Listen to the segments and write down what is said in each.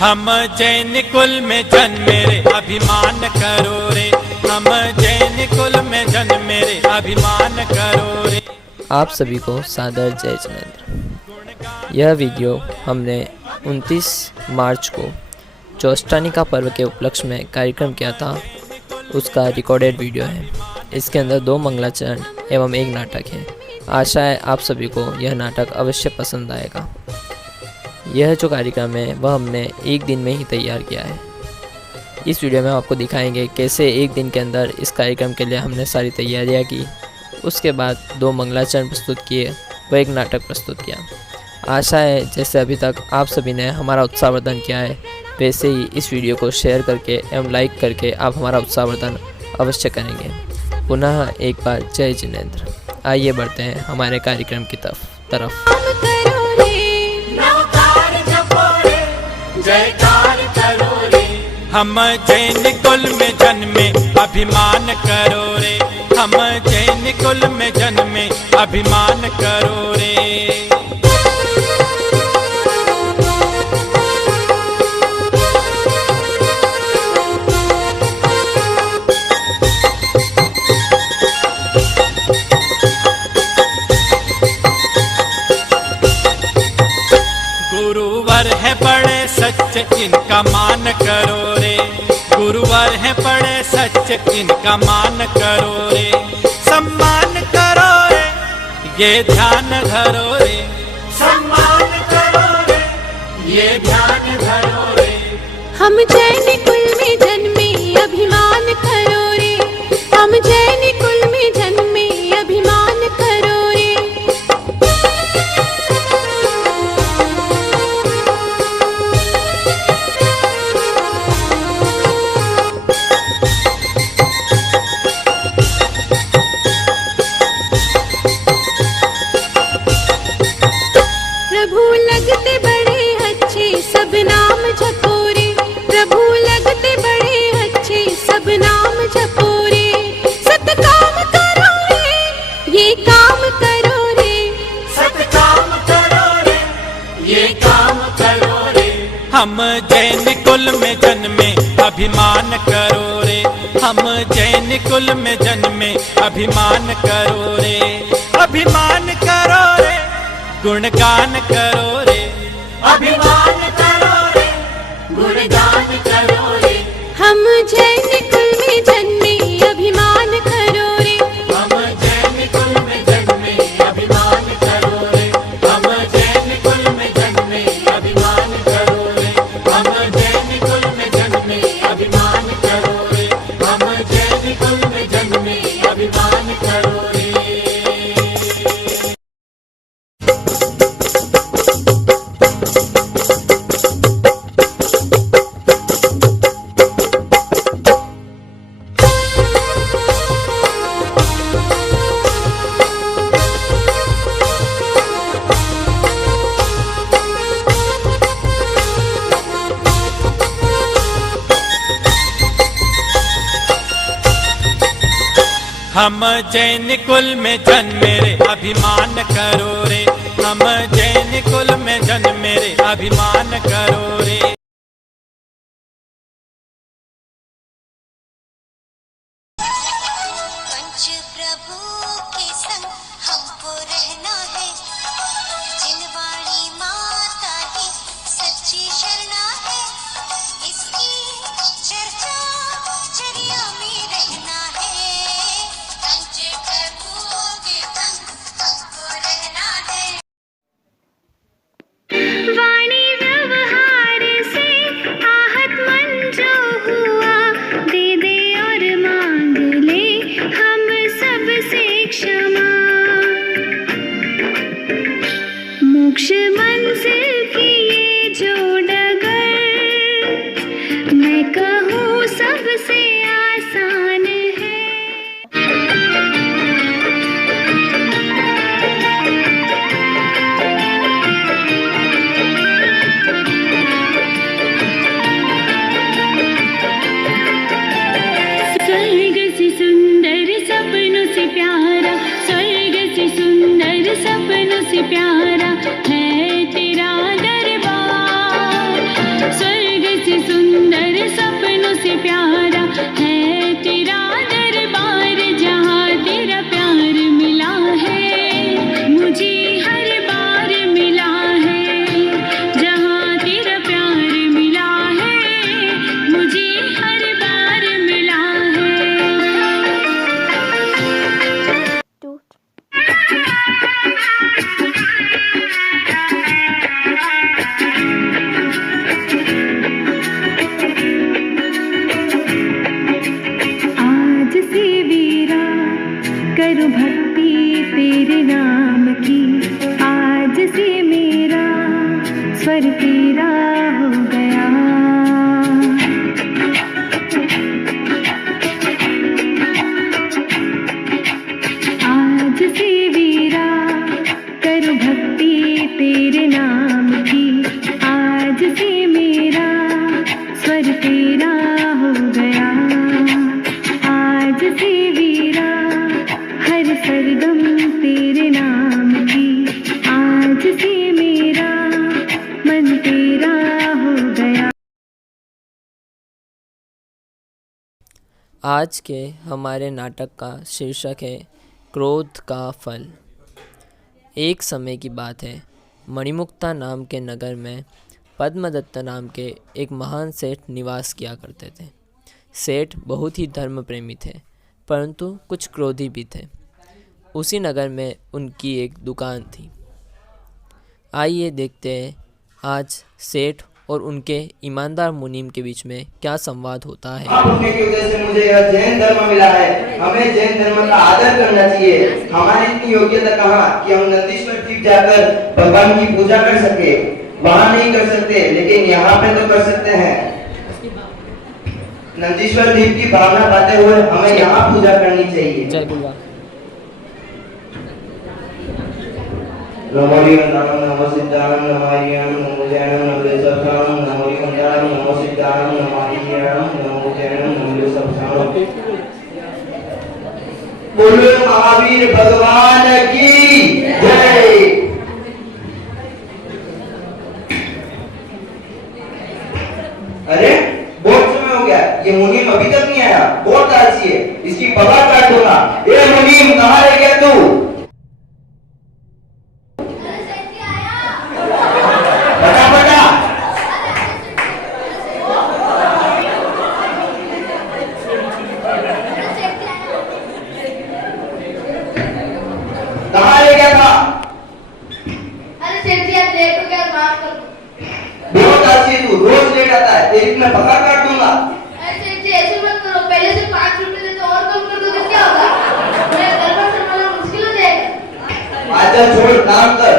हम जैन कुल में जन्मे रे, अभिमान करो रे। हम जैन कुल में जन्मे रे, अभिमान करो रे। आप सभी को सादर जय जिनेंद्र। यह वीडियो हमने 29 मार्च को चौष्टानिका पर्व के उपलक्ष्य में कार्यक्रम किया था, उसका रिकॉर्डेड वीडियो है। इसके अंदर 2 मंगलाचरण एवं 1 नाटक है। आशा है आप सभी को यह नाटक अवश्य पसंद आएगा। यह जो कार्यक्रम है वह हमने 1 दिन में ही तैयार किया है। इस वीडियो में आपको दिखाएंगे कैसे 1 दिन के अंदर इस कार्यक्रम के लिए हमने सारी तैयारियां की। उसके बाद 2 मंगलाचरण प्रस्तुत किए व 1 नाटक प्रस्तुत किया। आशा है जैसे अभी तक आप सभी ने हमारा उत्साहवर्धन किया है, वैसे ही इस वीडियो को शेयर करके एवं लाइक करके आप हमारा उत्साहवर्धन अवश्य करेंगे। पुनः एक बार जय जिनेंद्र। आइए बढ़ते हैं हमारे कार्यक्रम की तरफ। हम जैन कुल में जन्मे, अभिमान करो रे। हम जैन कुल में जन्मे, अभिमान करो रे। गुरुवर है बड़े सच, इनका मान करो रे। गुरुवर है बड़े सच, इनका मान करो रे। सम्मान करो रे, ये ध्यान धरो रे। सम्मान करो रे, ये ध्यान धरो रे। हम जैन कुल में जन्मे, अभिमान करो रे। हम जैन कुल में जन्मे, अभिमान करो रे। प्रभु लगते बड़े अच्छे, सब नाम जपो रे। प्रभु लगते बड़े अच्छे, सब नाम जपो रे। सत काम करो रे, ये काम करो रे। सत काम करो रे, ये काम करो रे। हम जैन कुल में जन्मे, अभिमान करो रे। हम जैन कुल में जन्मे, अभिमान करो रे। अभिमान करो रे, गुणगान करो रे। अभिमान करो रे, गुणगान करो रे। हम जैन कुल में जन्मे, अभिमान करो रे। हम जैन कुल में जन्मे, अभिमान करो रे। हम जैन कुल में जन्मे, अभिमान करो रे। हम जैन कुल में जन्मे, अभिमान करो रे। हम जैन कुल में जन्मे, अभिमान करो रे। हम जैन कुल में जन्मे रे, अभिमान करो रे। हम जैन कुल में जन्मे रे, अभिमान करो रे। पंच प्रभु के संग हमको रहना है। जिनवाणी माता ही सच्ची शरणा है। इसकी चर्चा चर्या में रहना है। पंच प्रभु के संग हमको रहना है। वाणी व्यवहार से आज के हमारे नाटक का शीर्षक है क्रोध का फल। एक समय की बात है, मणिमुक्ता नाम के नगर में पद्मदत्त नाम के एक महान सेठ निवास किया करते थे। सेठ बहुत ही धर्म प्रेमी थे, परंतु कुछ क्रोधी भी थे। उसी नगर में उनकी एक दुकान थी। आइए देखते हैं आज सेठ और उनके ईमानदार मुनीम के बीच में क्या संवाद होता है। उठने की वजह से मुझे यह जैन धर्म मिला है। हमें जैन धर्म का आदर करना चाहिए। हमारी इतनी योग्यता कहाँ कि हम नंदीश्वर द्वीप जाकर भगवान की पूजा कर सके। वहाँ नहीं कर सकते, लेकिन यहाँ पे तो कर सकते हैं। नंदीश्वर द्वीप की भावना पाते हुए हमें यहाँ पूजा करनी चाहिए। जय गुरुवा। नमो रियंताम नमो सिद्धाम नमो हरियम नमो जैनम नमो लेसप्राम नमो रियंताम नमो सिद्धाम नमो हरियम नमो जैनम नमो लेसप्राम। बोलो महावीर भगवान की जय। अरे बहुत समय हो गया, ये मुनीम अभी तक नहीं आया। बहुत आलसी है, इसकी पगार काट दूंगा। ए मुनीम, कहाँ रह गया तू? कहाँ ले गया था? अरे सेठ जी, आप लेट हो गया, माफ कर दो। बहुत आलसी है तू, रोज लेट आता है। तेरी मैं पगार काट दूंगा। अरे सेठ जी, ऐसे मत करो। पहले से 5 रुपए देते और कम कर दो तो क्या होगा? मेरा घर पर संभालना मुश्किल हो जाएगा। आजा छोड़, काम कर।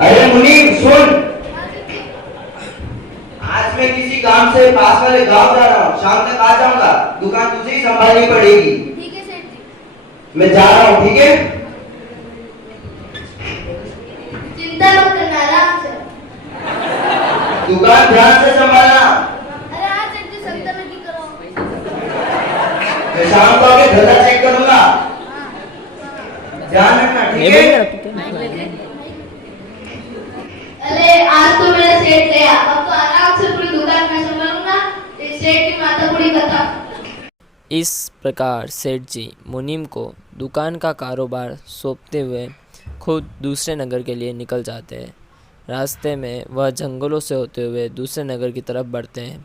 अरे मुनीम सुन, आज मैं किसी काम से पास वाले गांव जा रहा हूँ। शाम तक आ जाऊंगा। दुकान तुझे ही संभालनी पड़ेगी। ठीक है सेठ जी। मैं जा रहा हूँ, ठीक है? चिंता मत करना, आराम से। दुकान ध्यान से संभालना। अरे हाँ सेठ जी, संता में की करो। मैं शाम को आके धंधा चेक करूंगा। ध्यान रखना, ठीक है? अरे आज तो मेरा सेठ गया, अब तो आराम से पूरी दुकान में संभालूंगा। इस सेठ की माता पूरी कथा। इस प्रकार सेठ जी मुनीम को दुकान का कारोबार सौंपते हुए खुद दूसरे नगर के लिए निकल जाते हैं। रास्ते में वह जंगलों से होते हुए दूसरे नगर की तरफ बढ़ते हैं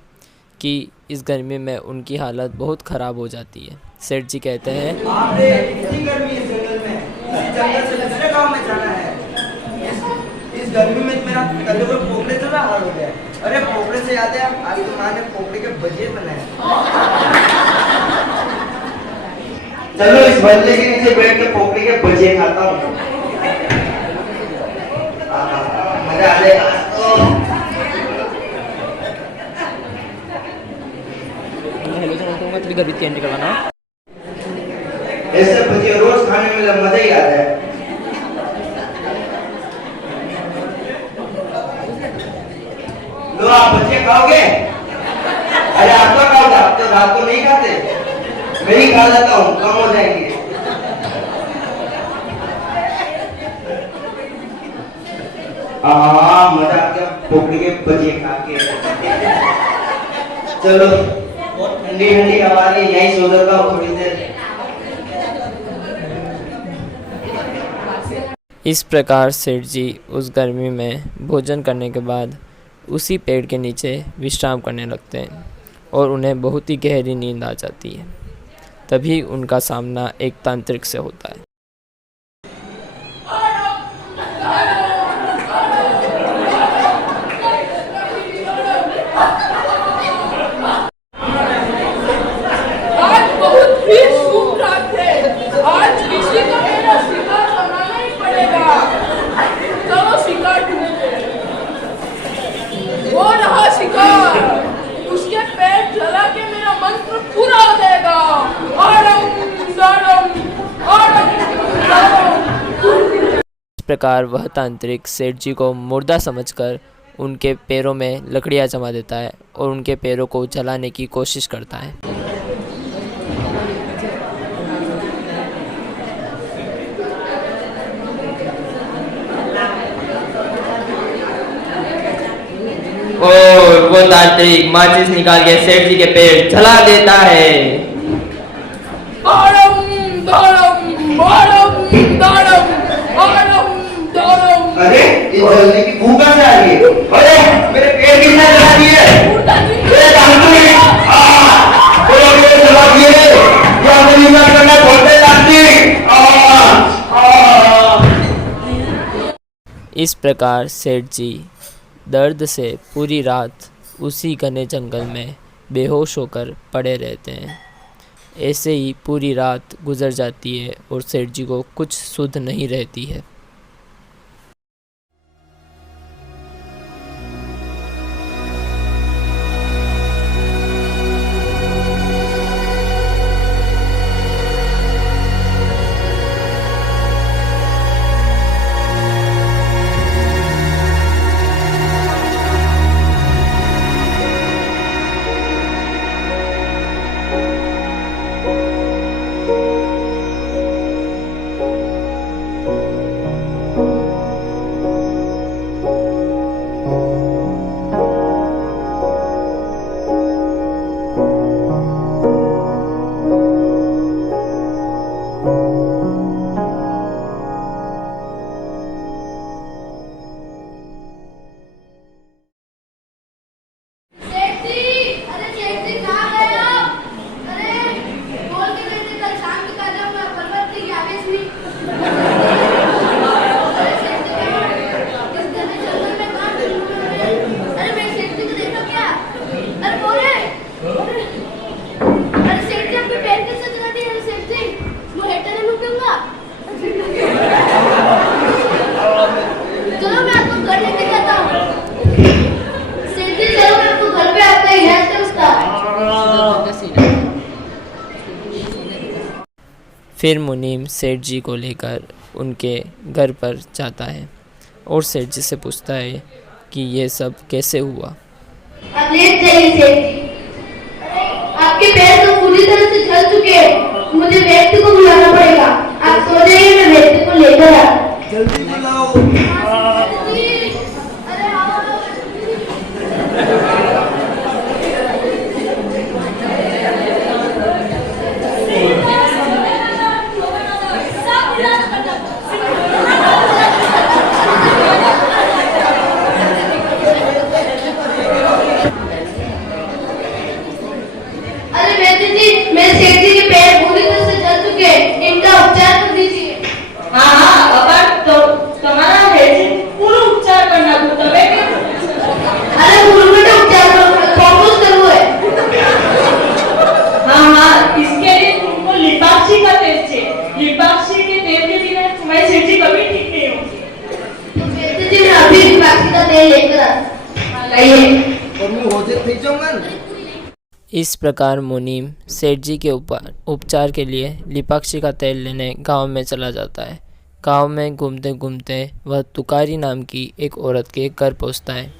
कि इस गर्मी में उनकी हालत बहुत ख़राब हो जाती है। सेठ जी कहते हैं, आपने इतनी गर्मी है जंगल में, इसी जंगल से दूसरे गांव में जाना है। इस गर्मी में मेरा तले हुए पोपड़े तो हाल हो गया। अरे पोपड़े से याद है, आज तो माँ ने पोपड़े के भजिए बनाए। चलो इस बल्ले के नीचे बैठ के पोपड़े के भजिए खाता हूँ। मजा आ जाएगा आज तो। घर भी चेंज करवाना। ऐसे भजिए रोज खाने में मजा ही आ जाए। लो आप बच्चे खाओगे? अरे आप तो खाओगे, आप तो रात को नहीं खाते। मैं ही खा लेता हूँ, कम हो जाएंगे। मजा आ गया पोपड़ी के भजिए खा के। चलो ठंडी ठंडी हवा रही, यहीं सो जाता हूँ थोड़ी देर। इस प्रकार सेठ जी उस गर्मी में भोजन करने के बाद उसी पेड़ के नीचे विश्राम करने लगते हैं और उन्हें बहुत ही गहरी नींद आ जाती है। तभी उनका सामना एक तांत्रिक से होता है। आज बहुत ही शुभ रात है। आज किसी को मेरा शिकार बनाना ही पड़ेगा। चलो शिकार ढूंढते हैं। वो रहा शिकार। उसके पेट जला के मेरा मंत्र पूरा हो जाएगा। इस प्रकार वह तांत्रिक सेठ जी को मुर्दा समझकर उनके पैरों में लकड़ियाँ जमा देता है और उनके पैरों को जलाने की कोशिश करता है। और वो तांत्रिक माचिस निकाल के सेठ जी के पेट जला देता है। दाड़म दाड़म दाड़म दाड़म दाड़म दाड़म। अरे ये जलने की भूख कहाँ से आ रही है? अरे मेरे पेट कितना जला दिए? अरे तांत्रिक! बोलो मेरे जला दिए। ये अपनी मत करना बोलते तांत्रिक। इस प्रकार सेठ जी दर्द से पूरी रात उसी घने जंगल में बेहोश होकर पड़े रहते हैं। ऐसे ही पूरी रात गुजर जाती है और सेठ जी को कुछ सुध नहीं रहती है। फिर मुनीम सेठ जी को लेकर उनके घर पर जाता है और सेठ जी से पूछता है कि ये सब कैसे हुआ। आप लेट जाइए सेठ जी। आपके पैर तो पूरी तरह से जल चुके हैं। मुझे व्यक्ति को बुलाना पड़ेगा। आप सो जाइए, मैं व्यक्ति को लेकर आता। जल्दी बुलाओ। इस प्रकार मुनीम सेठ जी के उपचार के लिए लिपाक्षी का तेल लेने गांव में चला जाता है। गांव में घूमते घूमते वह तुकारी नाम की एक औरत के घर पहुंचता है।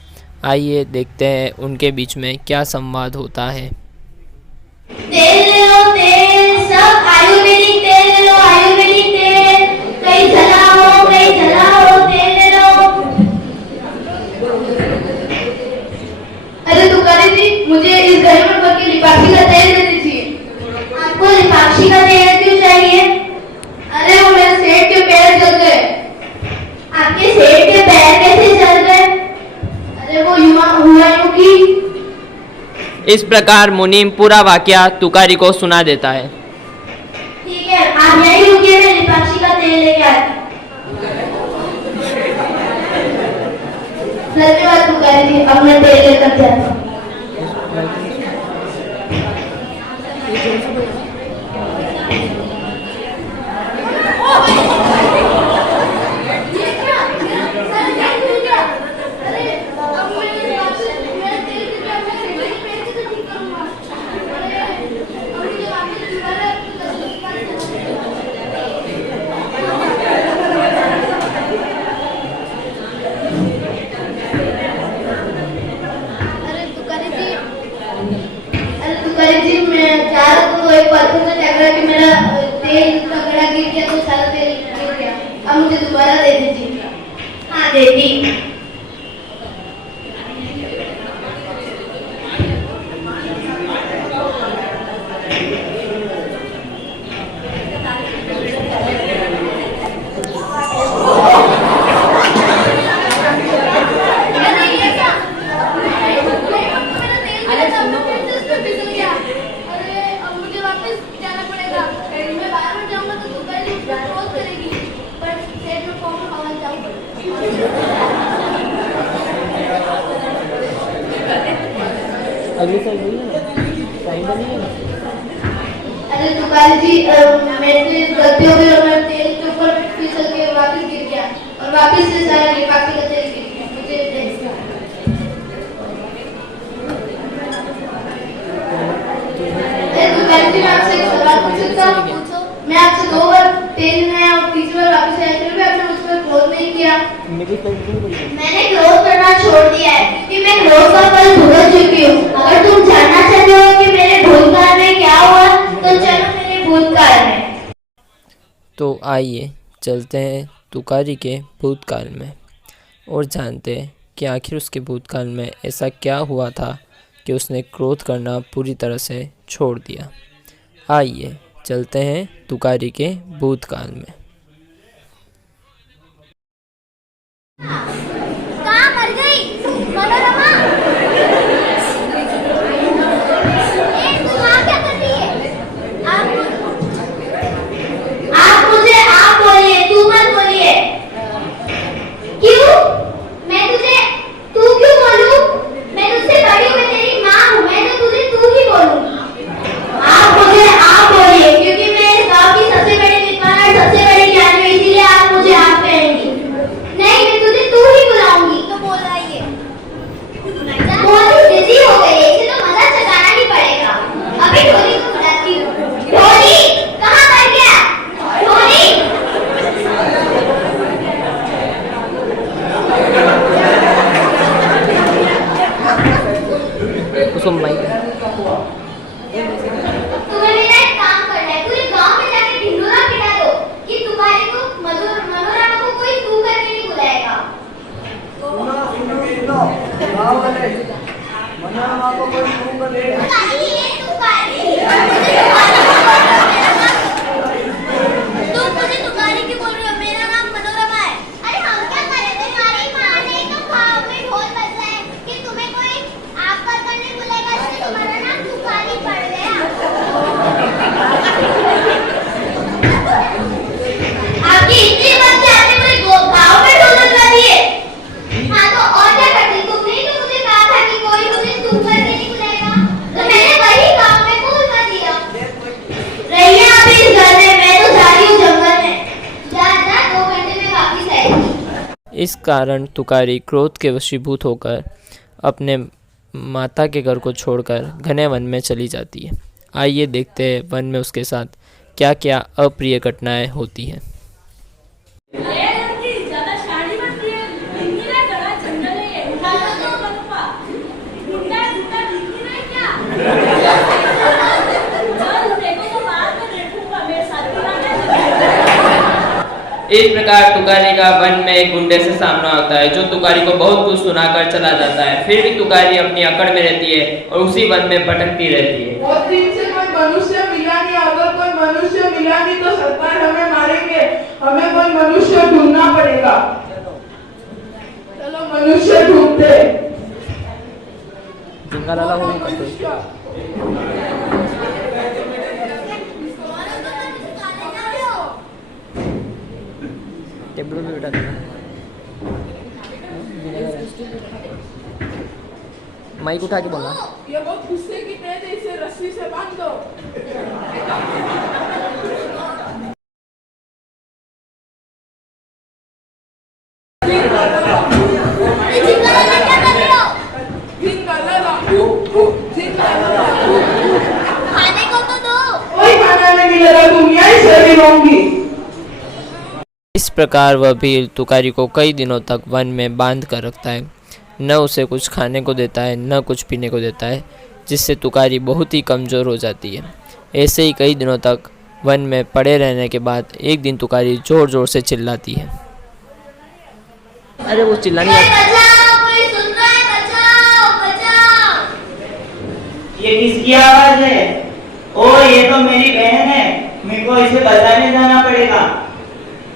आइए देखते हैं उनके बीच में क्या संवाद होता है। तेल ले लो, तेल, सब आयुर्वेदिक तेल ले लो, आयुर्वेदिक तेल। कहीं जला हो, कहीं जला हो, तेल ले लो। अरे तुकारी जी, मुझे इस घर में भर के लिपाक्षी का तेल दे दीजिए। आपको लिपाक्षी का तेल क्यों चाहिए? अरे वो मेरे सेठ के पैर जल गए। आपके सेठ के पैर कैसे जल गए? अरे वो हुआ यूं कि इस प्रकार मुनीम पूरा वाकया तुकारी को सुना देता है। ठीक है, आप यहीं रुकिए, मैं लिपाक्षी का तेल लेके आती। धन्यवाद तुकारी जी, अब मैं तेल लेकर जाता हूँ। मुझे दोबारा दे दीजिए। हाँ, दे दी। अगली साइड नहीं है, साइड नहीं है। अरे तुकारी जी, मेरे से गलती हो गई और मैं तेल के ऊपर फिसल के वापस गिर गया और वापस से सारा लिफाफे का तेल गिर गया। मुझे तुकारी जी, मैं आपसे एक सवाल पूछ सकता हूँ? मैं आपसे 2 बार तेल है और तीसरी बार वापस आया, फिर भी आपने मुझ पर क्रोध नहीं किया। मैंने क्रोध करना छोड़ दिया है क्योंकि मैं क्रोध का फल भुगत चुकी हूँ। अगर तुम जानना चाहते हो कि मेरे भूतकाल में क्या हुआ तो चलो मेरे भूतकाल में। तो आइए चलते हैं तुकारी के भूतकाल में और जानते हैं कि आखिर उसके भूतकाल में ऐसा क्या हुआ था कि उसने क्रोध करना पूरी तरह से छोड़ दिया। आइए चलते हैं तुकारी के भूतकाल में। कहाँ मर गई मनोरमा? तुम यहाँ क्या कर रही है? आप मुझे आप बोलिए, तू मत बोलिए। क्यों? मैं तुझे तू क्यों बोलूं? मैं तुझसे बड़ी हूँ, मैं तेरी माँ हूँ, मैं तो तुझे तू ही बोलूंगी। आप मुझे आप बोलिए क्योंकि मैं इस गाँव की सबसे बड़ी विद्वान और सबसे बड़ी ज्ञानी हूँ, इसीलिए आप मुझे आप कहेंगी। नहीं, मैं तुझे तू ही बुलाऊंगी। तो बोल रही है। ढोली बिजी हो गई है, इसे तो मजा चकाना ही पड़ेगा। अभी ढोली को बुलाती हूँ। ढोली, कहाँ मर गया? ढोली। उसको माइक तुम्हें मेरा एक काम करना है, पूरे गांव में जाके ढिंढोरा पिटा दो कि तुम्हारे को मनोरमा को कोई तू करके नहीं बुलाएगा। तुकारी है, तुकारी। तुम मुझे तुकारी क्यों बोल रहे हो? मेरा नाम मनोरमा है। अरे हम क्या करें, तुम्हारी माँ ने तो गाँव में ढोल बजा है कि तुम्हें कोई आप करके नहीं बुलाएगा, इसलिए तुम्हारा नाम तुकारी पड़ गया। आपकी इतनी बात है, आपने मुझे गाँव में ढोल बजा दिए। हाँ तो और क्या करती? तुमने तो मुझे कहा था कि कोई मुझे तुम करके नहीं बुलाएगा, तो मैंने वही गाँव में बोल कर दिया। रहिए आप इस घर में, मैं तो जा रही हूँ जंगल में। जा 2 घंटे में वापस आएगी। इस कारण तुकारी क्रोध के वशीभूत होकर अपने माता के घर को छोड़कर घने वन में चली जाती है। आइए देखते हैं वन में उसके साथ क्या क्या अप्रिय घटनाएं होती हैं। इस प्रकार तुकारी का वन में एक गुंडे से सामना होता है जो तुकारी को बहुत कुछ सुनाकर चला जाता है। फिर भी तुकारी अपनी अकड़ में रहती है और उसी वन में भटकती रहती है। बहुत दिन से कोई मनुष्य मिला नहीं, अगर कोई मनुष्य मिला नहीं तो सरकार हमें मारेंगे, हमें कोई मनुष्य ढूंढना पड़ेगा। चलो मनुष्य ढूंढते। टेबल पे बैठा देना, माइक उठा के बोलना। ये बहुत गुस्से की तेज है, इसे रस्सी से बांध दो। खाने को तो दो। कोई खाना नहीं मिलेगा, तुम यहीं से भी होंगी। इस प्रकार वह भील तुकारी को कई दिनों तक वन में बांध कर रखता है। न उसे कुछ खाने को देता है, न कुछ पीने को देता है, जिससे तुकारी बहुत ही कमज़ोर हो जाती है। ऐसे ही कई दिनों तक वन में पड़े रहने के बाद एक दिन तुकारी ज़ोर ज़ोर से चिल्लाती है। अरे वो चिल्लानी बचाओ, कोई सुन रहा है? बचाओ, बचाओ। ये किसकी आवाज है? ओ ये तो मेरी बहन है, मेरे को इसे बताने जाना पड़ेगा।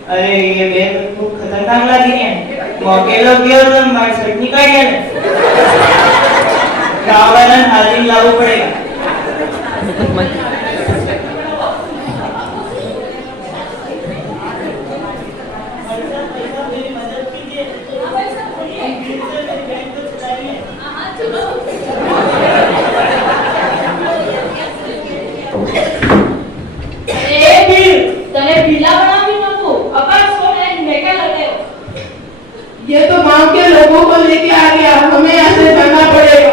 अरे ये बहन तो खतरनाक लगी है, मौके लोग गए तो मार सटनी का गया कावलन हाजिर लागू पड़ेगा। ये तो गांव के लोगों को लेके आ गया, हमें यहाँ से जाना पड़ेगा।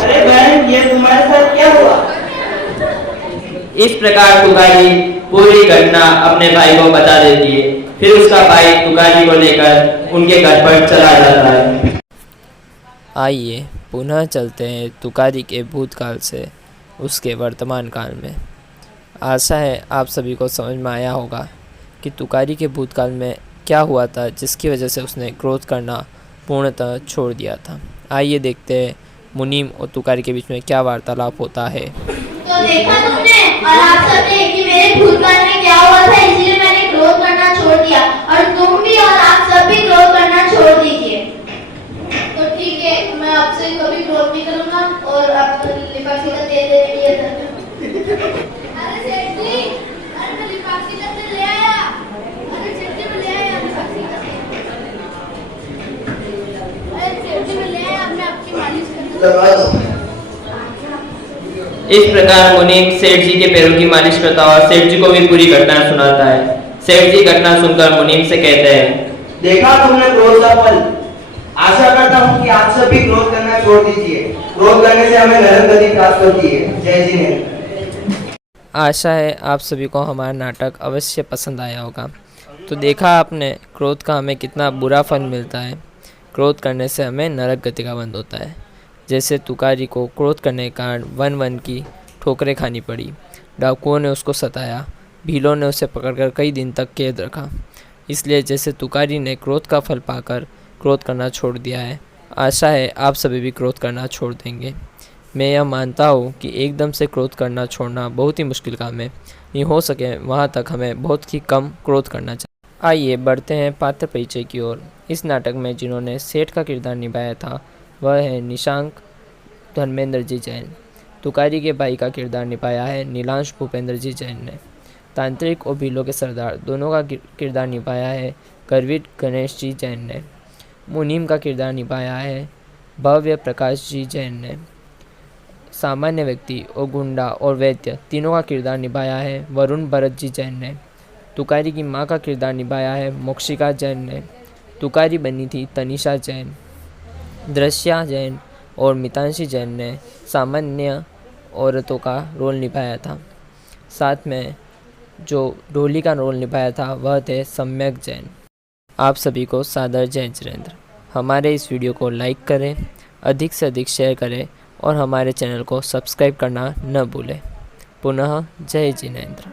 अरे बहन ये तुम्हारे साथ क्या हुआ? इस प्रकार तुकारी पूरी घटना अपने भाई को बता देती है। फिर उसका भाई तुकारी को लेकर उनके घर पर चला जाता है। आइए पुनः चलते हैं तुकारी के भूतकाल से उसके वर्तमान काल में। आशा है आप सभी को समझ में आया होगा कि तुकारी के भूतकाल में क्या हुआ था जिसकी वजह से उसने क्रोध करना पूर्णतः छोड़ दिया था। आइए देखते हैं मुनीम और तुकारी के बीच में क्या वार्तालाप होता है। तो देखा तुमने और आप सबने कि मेरे भूतकाल में क्या हुआ था, इसलिए मैंने क्रोध करना छोड़ दिया और तुम भी और आप सब भी क्रोध करना छोड़ दीजिए। तो ठीक है, मैं आपसे कभी क्रोध नहीं करूंगा और आप लिफाफे का तेल देने के लिए अरे सेठ जी, अरे मैं लिफाफे का तेल ले आया। अरे सेठ जी मैं ले आया लिफाफे का तेल। अरे सेठ जी मैं ले आया, मैं आपकी मालिश कर इस प्रकार मुनीम सेठ जी के पैरों की मालिश करता और सेठ जी को भी पूरी घटना सुनाता है। सेठ जी घटना सुनकर मुनीम से कहते हैं, देखा तुमने क्रोध का फल। आशा करता हूँ कि आप सभी क्रोध करना छोड़ दीजिए। क्रोध करने से हमें नरक गति प्राप्त होती है। जय जिनेंद्र। आशा है आप सभी को हमारा नाटक अवश्य पसंद आया होगा। तो देखा आपने क्रोध का हमें कितना बुरा फल मिलता है। क्रोध करने से हमें नरक गति का बंद होता है। जैसे तुकारी को क्रोध करने के कारण वन वन की ठोकरें खानी पड़ी, डाकुओं ने उसको सताया, भीलों ने उसे पकड़कर कई दिन तक कैद रखा। इसलिए जैसे तुकारी ने क्रोध का फल पाकर क्रोध करना छोड़ दिया है, आशा है आप सभी भी क्रोध करना छोड़ देंगे। मैं यह मानता हूँ कि एकदम से क्रोध करना छोड़ना बहुत ही मुश्किल काम है। नहीं हो सके वहाँ तक हमें बहुत ही कम क्रोध करना चाहिए। आइए बढ़ते हैं पात्र परिचय की ओर। इस नाटक में जिन्होंने सेठ का किरदार निभाया था वह है निशांक धर्मेंद्र जी जैन। तुकारी के भाई का किरदार निभाया है नीलांश भूपेंद्र जी जैन ने। तांत्रिक और भीलों के सरदार दोनों का किरदार निभाया है करवीर गणेश जी जैन ने। मुनीम का किरदार निभाया है भव्य प्रकाश जी जैन ने। सामान्य व्यक्ति और गुंडा और वैद्य तीनों का किरदार निभाया है वरुण भरत जी जैन ने। तुकारी की मां का किरदार निभाया है मोक्षिका जैन ने। तुकारी बनी थी तनिषा जैन। दृश्या जैन और मितांशी जैन ने सामान्य औरतों का रोल निभाया था। साथ में जो डोली का रोल निभाया था वह थे सम्यक जैन। आप सभी को सादर जय जिनेंद्र। हमारे इस वीडियो को लाइक करें, अधिक से अधिक शेयर करें और हमारे चैनल को सब्सक्राइब करना न भूलें। पुनः जय जिनेंद्र।